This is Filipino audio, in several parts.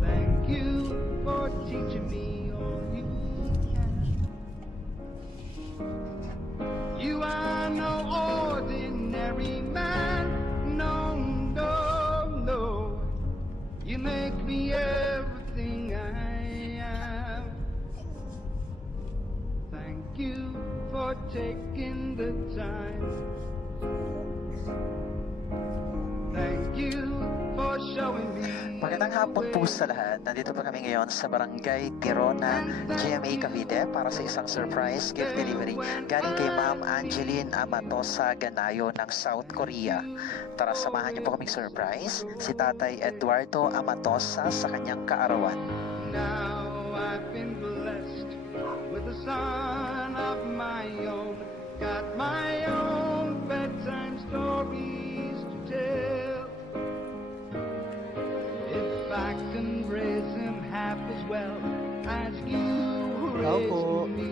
Thank you for teaching me all you can. You are no ordinary man. No, no, no. You make me everything I am. Thank you for taking the time. Thank you for showing me. Magandang hapon po sa lahat. Nandito po kami ngayon sa Barangay Tirona, GMA Cavite para sa isang surprise gift delivery galing kay Ma'am Angeline Amatosa Ganayo ng South Korea. Tara, samahan niyo po kaming surprise si Tatay Eduardo Amatosa sa kanyang kaarawan. Now I've been blessed with a son of my own. Got my own bedtime stories to tell. If I can raise him half as well as you raised me,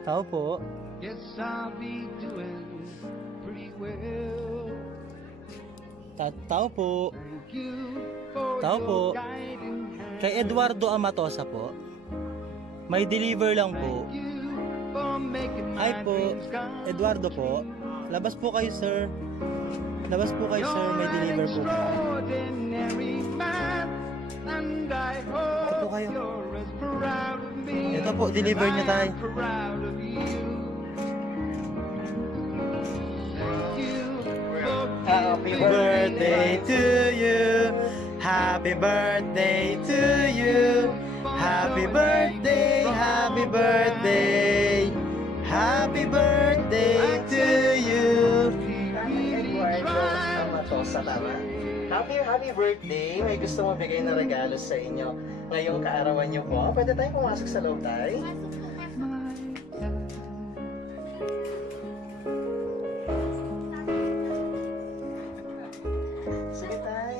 Tao po. guess I'll be doing pretty well. Tao po. Thank you for Tao po. your guiding hand. Kay Eduardo Amatosa po. May deliver lang po. Thank you for making my Ay po. dreams come Eduardo po. Labas po kayo, sir. Labas po kayo, sir. May deliver po. extraordinary man, and I hope po kayo. you're as proud of me. Ito po, deliver niyo tayo. I'm proud of you. Thank you for Happy giving birthday me to you. Happy birthday to you. Happy birthday, happy birthday. Happy birthday to you. Eduardo Amatosa, tama? Happy birthday! May gusto mo bigay na regalo sa inyo ngayong kaarawan niyo po. Pwede tayong pumasok sa loob, tay? Sige, tay.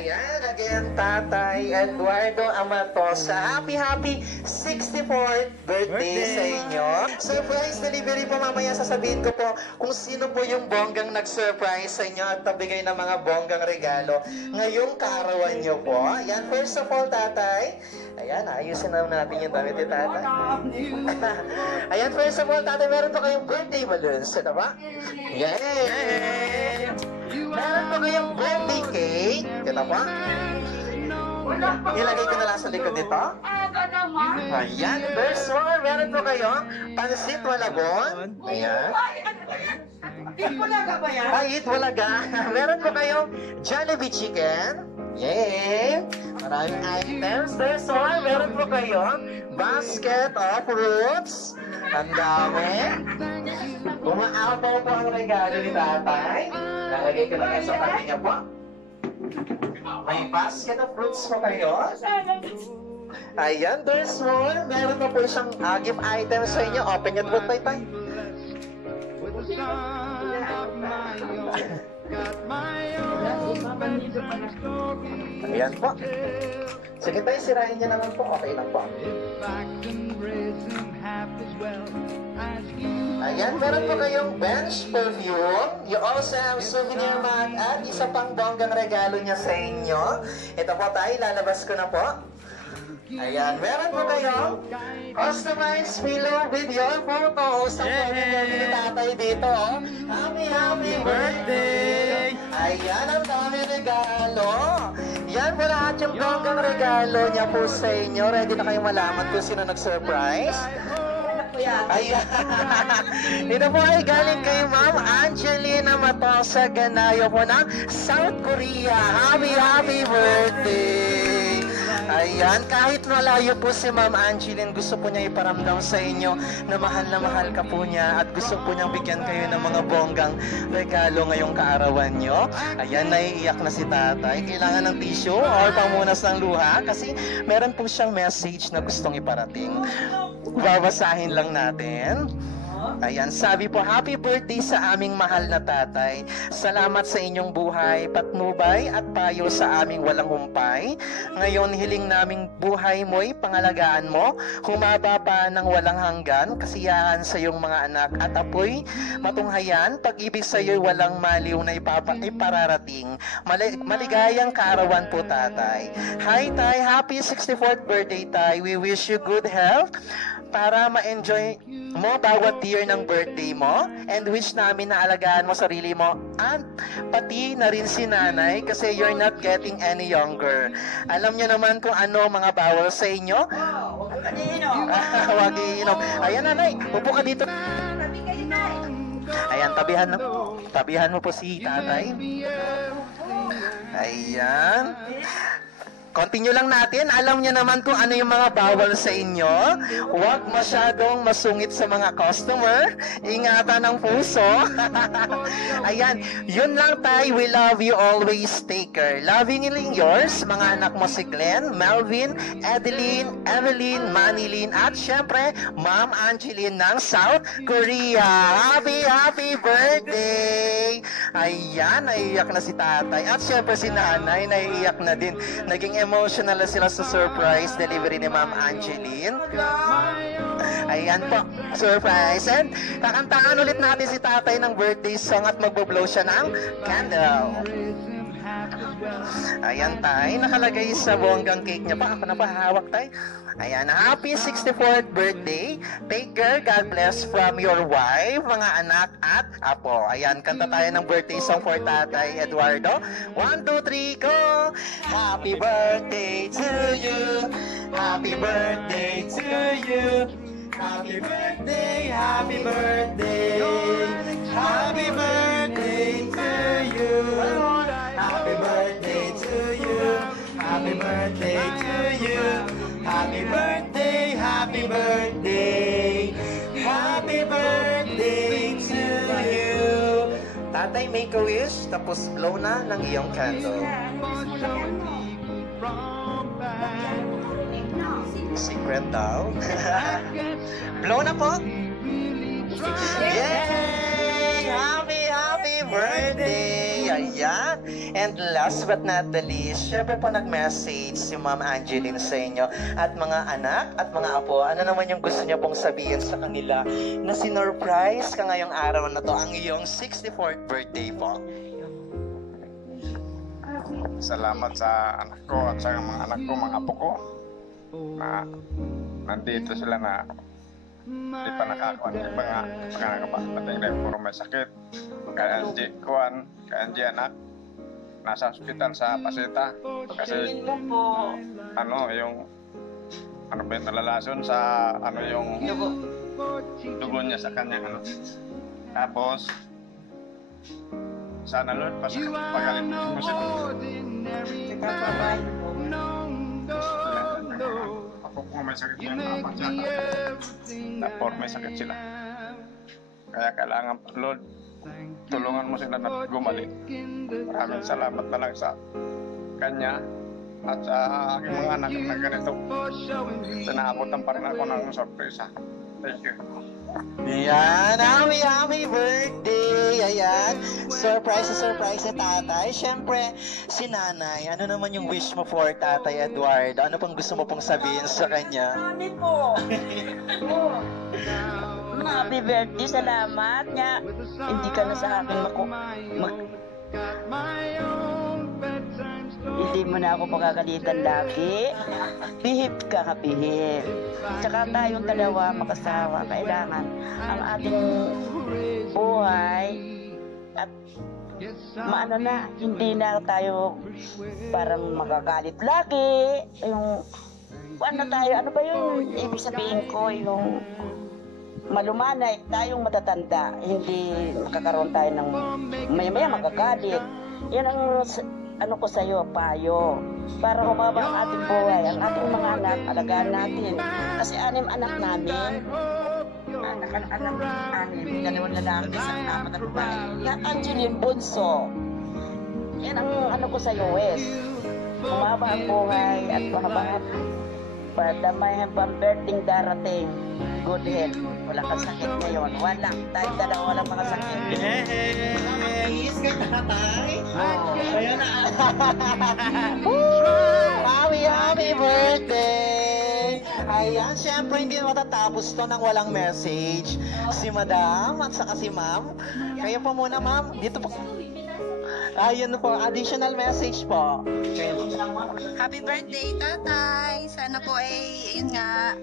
Ayan, again, Tatay Eduardo Amatosa. Happy 64th birthday sa inyo. Surprise delivery po mamaya. Sasabihin ko po kung sino po yung bonggang nag-surprise sa inyo at nabigay ng mga bonggang regalo ngayong kaarawan nyo po. Ayan, first of all, Tatay. Ayan, ayusin naman natin yung damit ni Tatay. Ayan, first of all, Tatay, meron po kayong birthday balloons. Ito ba? Yay! Meron po kayong birthday cake. Kita po? Ilagay ko na lang sa likod nito. Ayan, verse 1. Meron po kayong pansit walagon. Ayan. Walaga ba yan? Ay, walaga. Meron po kayong Jollibee chicken. Yay! Maraming items. Verse 1. Meron po kayong basket of fruits. Ang dami. Umaapaw po ang regalo ni Tatay. Nalagay ko lang sa tabi niya po. May basket of fruits po kayo. Ayan, there's more. Meron pa po siyang gift items sa inyo. Open it po, Tay. with a son of my own. Got my own bedtime stories Ayan po. to tell. Sige tayo, sirahin niya naman po. Okay lang po. If I can raise him half as well as you. Ayan, meron po kayong bench perfume. You also have souvenir mat at isa pang bonggang regalo niya sa inyo. Ito po tayo, lalabas ko na po. Ayan, meron po kayong customized pillow with your photos. Ang pwede ni Tatay dito. Happy birthday! Ayan, ang dami regalo. Yan po lahat yung bonggang regalo niya po sa inyo. Ready na kayong malaman kung sino nag-surprise? Ayan. Ito po ay galing kay Ma'am Angelina Amatosa Ganayo po ng South Korea. Happy birthday! Ayan, kahit malayo po si Ma'am Angeline, gusto po niya iparamdam sa inyo na mahal ka po niya at gusto po niyang bigyan kayo ng mga bonggang regalo ngayong kaarawan niyo. Ayan, naiiyak na si Tatay. Kailangan ng tissue or pamunas ng luha kasi meron po siyang message na gustong iparating. Babasahin lang natin. Ayan, sabi po, happy birthday sa aming mahal na tatay. Salamat sa inyong buhay, patnubay at payo sa aming walang humpay. Ngayon, hiling naming buhay mo'y pangalagaan mo. Humaba pa ng walang hanggan, kasiyahan sa iyong mga anak at apoy. Matunghayan, pag-ibig sa iyo'y walang maliw na ipararating. Maligayang kaarawan po, tatay. Hi, tay. Happy 64th birthday, tay. We wish you good health para ma-enjoy mo bawat year ng birthday mo, and wish namin na alagaan mo sarili mo at pati na rin si nanay kasi you're not getting any younger. Alam niyo naman kung ano mga bawal sa inyo. Huwag ka iinom. Huwag iinom. Ayan, nanay, upo ka dito. Sabi kayo na. Ayan, tabihan mo po si tatay. Ayan. Continue lang natin. Alam niyo naman kung ano yung mga bawal sa inyo. Huwag masyadong masungit sa mga customer. Ingatan ang puso. Ayan. Yun lang, tay. We love you always. Take care. Lovingly yours, mga anak mo si Glenn, Melvin, Adeline, Evelyn, Manilyn, at syempre, Ma'am Angeline ng South Korea. Happy birthday! Ayan, naiiyak na si tatay. At syempre si nanay, naiiyak na din. Naging emotional na sila sa surprise delivery ni Ma'am Angeline. Ayan po, surprise. And kakantaan ulit natin si tatay ng birthday song at magbo-blow siya ng candle. Ayan, tay, nakalagay sa bonggang cake niya pa. Ako na pa, hawak, tay. Ayan, happy 64th birthday. Take care, God bless from your wife, mga anak at apo. Ayan, kanta tayo ng birthday song for Tatay Eduardo. 1, 2, 3, go! Happy birthday to you. Happy birthday to you. Happy birthday, happy birthday. Happy birthday to you. Happy birthday to you. Happy birthday to you. Happy birthday, happy birthday. Happy birthday to you. Tatay, make a wish, tapos blow na ng iyong candle. Secret daw. Blow na po. Yay! Happy birthday! Ayan. And last but not the least, syempre po nag-message si Ma'am Angeline sa inyo at mga anak at mga apo. Ano naman yung gusto niyo pong sabihin sa kanila na sinurprise ka ngayong araw na to, ang iyong 64th birthday po? Salamat sa anak ko at sa mga anak ko, mga apo ko na nandito sila na hindi pa nakakuha ng mga kapatid na puro may sakit. Kaya Angie Kuan, kaya Angie anak nasa hospital sa Pasita kasi yung ba yung nalalason sa yung dugo niya sa kanyang tapos sana Lord pagaling mo sila. Ako kung may sakit yung apat siya tapos may sakit sila kaya kailangan Lord tulungan mo sila na gumaling. Maraming salamat na lang sa kanya at sa aking mga anak na ganito. Tinaabotan pa rin ako ng sorpresa. Thank you. Ayan, happy birthday! Ayan, surprise sa tatay. Siyempre, si nanay, ano naman yung wish mo for Tatay Eduardo? Ano pang gusto mo pong sabihin sa kanya? Mami po. Happy birthday, salamat nga. Hindi ka na sa akin hindi mo na ako makakalitan lagi. Bihip ka kapihip. Tsaka tayong dalawa makasawa. Kailangan ang ating buhay at maano na, hindi na tayo parang magagalit lagi. Yung ano tayo, ano ba yung ibig sabihin ko, yung malumanay, tayong matatanda, hindi makakaroon tayo ng maya-maya magagalit. Yan ang ano ko sa'yo, payo. Para humaba ang ating buhay, ang ating mga anak, alagaan natin. Kasi 6 anak namin, anak namin, 2 lalaki, 4 na babae. At Angeline Bunso. Yan ang ano ko sa'yo, Wes. Humaba ang buhay at mahaba Para may birthday darating. Good health. Wala kang sakit ngayon. Wala. Tayo dalawa walang mga sakit. Yes, kay tatay. Ayan na. Happy, happy birthday! Ayan, syempre hindi matatapos to nang walang message. Si madam at saka si ma'am. Kayo po muna, ma'am. Dito po. Ayun po, additional message po. Happy birthday, tatay! Sana po ay, yun nga,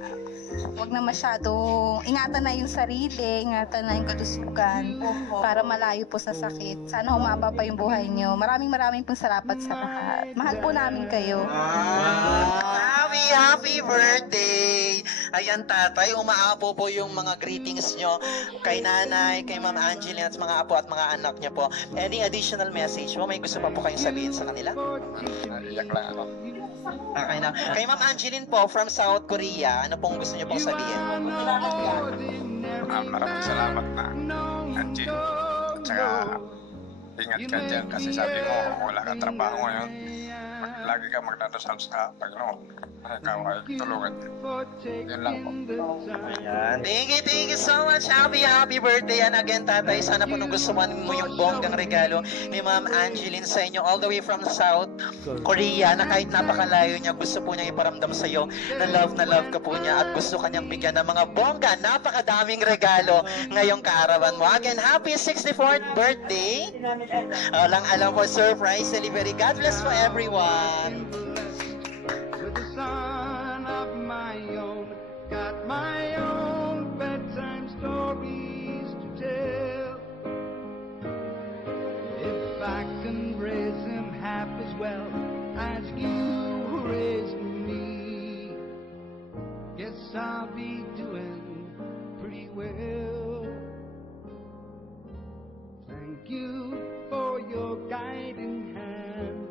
huwag na masyadong, ingatan na yung sarili, ingatan na yung kalusugan para malayo po sa sakit. Sana humaba pa yung buhay nyo. Maraming pong salamat sa lahat. Mahal po namin kayo. Happy, happy birthday! Ayan, tatay, umaapo po yung mga greetings nyo kay nanay, kay Ma'am Angeline at mga apo at mga anak nyo po. Any additional message mo? May gusto pa po kayong sabihin sa kanila? Naiyak lang ako. Okay na. Kay Ma'am Angeline po, from South Korea, ano pong gusto nyo pong sabihin? Maraming salamat na, Angie. At saka, ingat ka dyan kasi sabi mo, wala kang trabaho ngayon. Lagi ka magdadasal sa Panginoon. Ikaw ay tulungan din. Yun lang po. Ayan. Thank you so much. Happy, happy birthday. And again, tatay, sana po nung gusto mo yung bonggang regalo ni Ma'am Angeline sa inyo all the way from South Korea na kahit napakalayo niya, gusto po niya iparamdam sa iyo na love ka po niya at gusto kanyang bigyan ng mga bongga, napakadaming regalo ngayong kaarawan mo. Again, happy 64th birthday. Walang alam po, surprise delivery. God bless for everyone. With a son of my own, got my own bedtime stories to tell. If I can raise him half as well as you raised me, guess I'll be doing pretty well. Thank you for your guiding hand.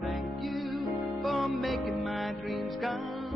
Thank you for making my dreams come